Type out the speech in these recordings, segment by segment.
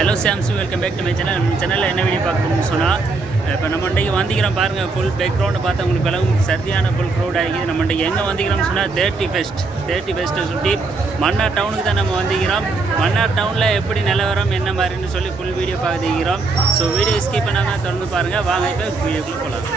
Hello சாம்சு, welcome back to my channel. நம்ம சேனலில் என்ன வீடியோ பார்க்கணும்னு சொன்னால், இப்போ நம்ம இன்றைக்கி வந்திக்கிறோம் பாருங்கள். ஃபுல் பேக்ரவுண்டு பார்த்தா உங்களுக்கு விலகும் சரியான ஃபுல் க்ரௌட் ஆகிக்குது. நம்ம இன்றைக்கி எங்கே வந்திக்கிறோம்னு சொன்னால் 30 ஃபெஸ்ட்டை சுற்றி மன்னார் டவுனுக்கு தான் நம்ம வந்திக்கிறோம். மன்னார் டவுனில் எப்படி நிலவரம் என்ன மாதிரின்னு சொல்லி ஃபுல் வீடியோ பார்த்துக்கிறோம். ஸோ வீடியோ ஸ்கிப் பண்ணாமல் தொடர்ந்து பாருங்கள். வாங்க இப்போ வீடியோக்குள்ளே போகலாம்.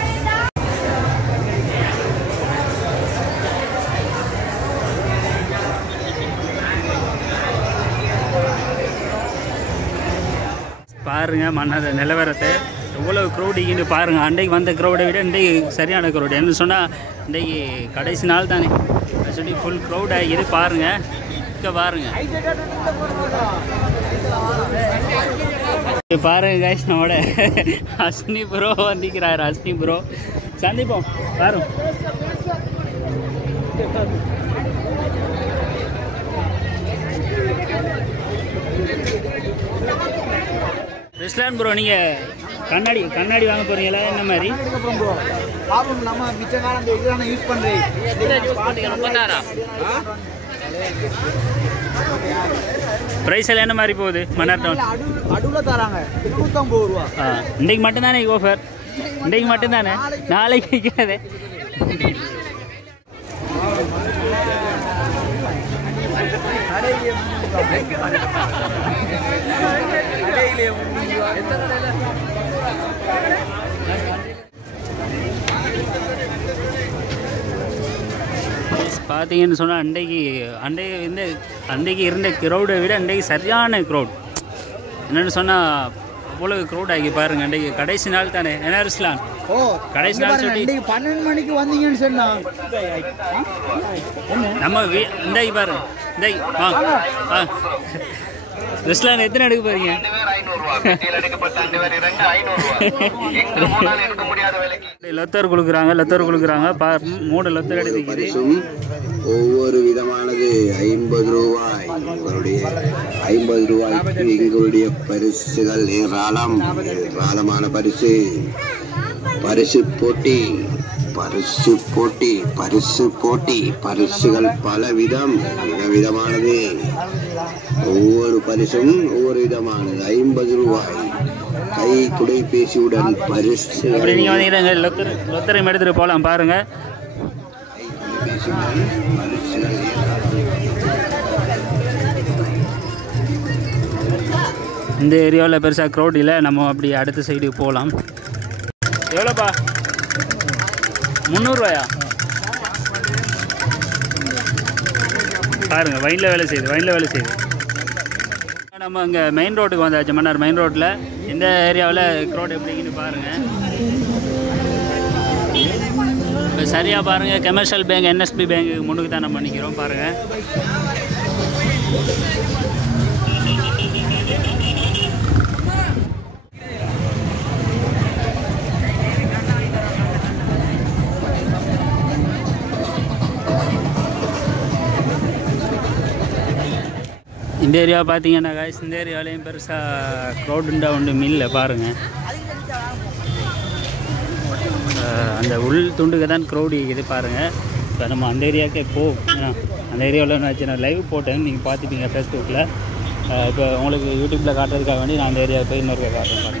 பாருங்கள் மன்னார் நிலவரத்தை எவ்வளோ க்ரௌடின்னு பாருங்கள். அன்றைக்கு வந்த க்ரௌடை விட இன்றைக்கு சரியான க்ரௌடு. என்ன சொன்னால் இன்றைக்கு கடைசி நாள் தானே, சொல்லி ஃபுல் க்ரௌட் ஆகிது. பாருங்கள் இங்கே பாருங்கள் பாருங்கள் கைஸ், நம்மளோட அஸ்னி ப்ரோ வந்திக்கிறார். அஸ்னி ப்ரோ சந்திப்போம் பாருங்க. ரெஸ்டாரண்ட் ப்ரோ, நீங்கள் கண்ணாடி வாங்க போகிறீங்களா? என்ன மாதிரி ப்ரைஸ் எல்லாம் என்ன மாதிரி போகுது? மன்னார் டவுன் அடுவில் தராங்க 250 ரூபா. இன்றைக்கு மட்டும்தானே ஆஃபர்? இன்றைக்கு மட்டும்தானே, நாளைக்கு வைக்காதே. பார்த்தீங்கன்னு சொன்னால் அன்றைக்கு இருந்த க்ரௌடை விட அன்றைக்கு சரியான க்ரௌட். என்னென்னு சொன்னால் அவ்வளோ க்ரௌட் ஆகி பாருங்கள். அன்றைக்கு கடைசி நாள் தானே, என்ன ரிஸ்லான்? கடைசி நாள் சொல்லி 12 மணிக்கு வந்தீங்கன்னு சொன்னா நம்ம இந்தாக்கி பாருங்க. இந்தாக்கி ரிஸ்லான் எத்தனை எடுக்க போறீங்க? லொத்தர் கொடுக்குறாங்க 3 லொத்தர் எடுத்துக்கிது. ஒவ்வொரு விதமானது 50 ரூபாய். உங்களுடைய 50 ரூபாய்க்கு எங்களுடைய பரிசுகள் ஏராளமான பரிசு போட்டி பரிசுகள் விதவிதமானது. ஒவ்வொரு பரிசும் ஒவ்வொரு விதமானது. 50 ரூபாய் கை தொலைபேசியுடன் பரிசு. நீங்க வந்து லொத்தரையும் எடுத்துட்டு போகலாம் பாருங்க. இந்த ஏரியாவில் பெருசாக க்ரௌட் இல்லை. நம்ம அப்படி அடுத்த சைடுக்கு போகலாம். எவ்வளோப்பா? 300 ரூபாயா? பாருங்கள், வயலில் வேலை செய்யுது. நம்ம இங்கே மெயின் ரோட்டுக்கு வந்தாச்சு. மன்னார் மெயின் ரோட்டில் இந்த ஏரியாவில் க்ரௌட் எப்படின்னு பாருங்கள். இப்போ சரியாக பாருங்கள், கமர்ஷியல் பேங்க் NSB பேங்க்கு முன்னுக்கு தான் நம்ம நிற்கிறோம் பாருங்கள். இந்த ஏரியா பார்த்தீங்கன்னா காய்ஸ், இந்த ஏரியாவிலையும் பெருசாக க்ரௌடுண்டா ஒன்றும் இல்லை பாருங்கள். அந்த உள் துண்டுக்கு தான் க்ரௌடு இருக்குது பாருங்கள். இப்போ நம்ம அந்த ஏரியாவுக்கே அந்த ஏரியாவில் நான் லைவ் போட்டேன், நீங்கள் பார்த்துப்பீங்க ஃபேஸ்புக்கில். இப்போ உங்களுக்கு யூடியூப்பில் காட்டுறதுக்காக வேண்டி நான் அந்த ஏரியாவுக்கு போய் இன்னொரு காட்டுறேன்.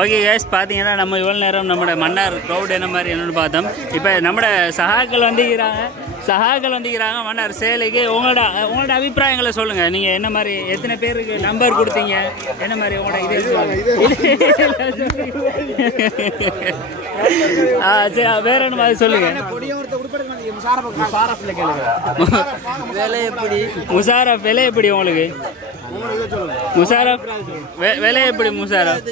ஓகே கேஸ், பார்த்தீங்கன்னா நம்ம இவ்வளோ நேரம் நம்மளோட மன்னார் க்ரௌட் என்ன மாதிரி என்னென்னு பார்த்தோம். இப்போ நம்மளோட சகாக்கள் வந்துக்கிறாங்க மன்னார் சேலைக்கு. உங்களோட அபிப்பிராயங்களை சொல்லுங்கள். நீங்கள் என்ன மாதிரி, எத்தனை பேருக்கு நம்பர் கொடுத்தீங்க, என்ன மாதிரி உங்களோட இது சரி, வேற என்ன மாதிரி சொல்லுங்கள். முசாரப் விலை எப்படி உங்களுக்கு? முசாரப் விலை எப்படி? முசாரப்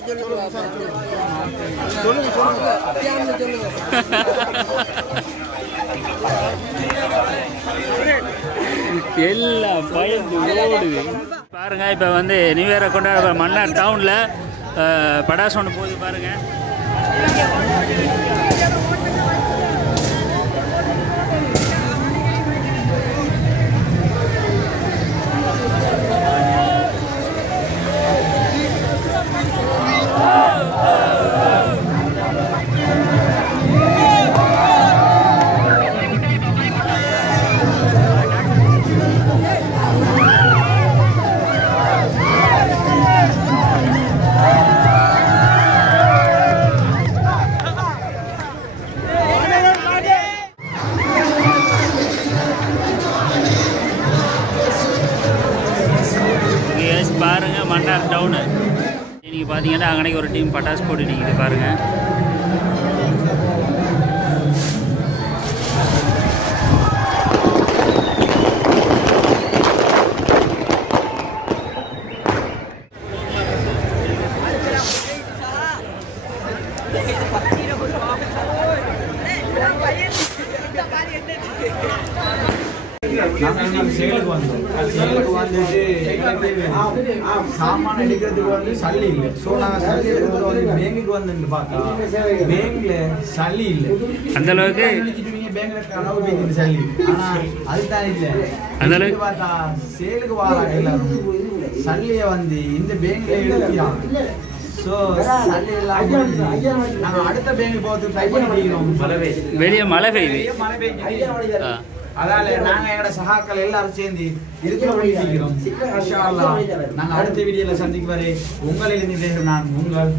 எல்லாம் பயந்து ஓடுது பாருங்க. இப்போ வந்து நியூ இயரை கொண்டாட மன்னார் டவுனில் படாசு ஒன்று போகுது பாருங்கள். பண்டார் டவுனு. நீங்கள் பார்த்தீங்கன்னா அங்கனைக்கு ஒரு டீம் பட்டாசு போட்டு நிற்கிது பாருங்கள். சேலுக்கு வந்துட்டு சாமான எடுக்கிறதுக்கு வந்து சல்லி இல்லை. ஸோ நாங்கள் சல்லி எடுக்கிறதுக்கு வந்து பேங்குக்கு வந்து பார்த்தா பேங்க்ல சல்லி இல்லை. அந்த அளவுக்கு பேங்க்ல அளவு பேங்க் சல்லி, ஆனால் அதுதான் இல்லை. அந்த அளவுக்கு பார்த்தா சேலுக்கு வாராங்க எல்லாரும் சல்லியை வந்து இந்த பேங்க்ல எடுக்கிறாங்க. ஸோ சல்லி எல்லாம் நாங்கள் அடுத்த பேங்க் போகிறதுக்கு ட்ரை பண்ணிக்கிறோம். வெளியே மழை பெய்யுது. அதால நாங்க எங்களோட சகாக்கள் எல்லாரும் சேர்ந்து இதுக்குள்ள பண்ணிக்கிறோம். இன்ஷா அல்லாஹ் நாங்க அடுத்த வீடியோல சந்திக்கும் வரை உங்களிலிருந்து நான் உங்கள்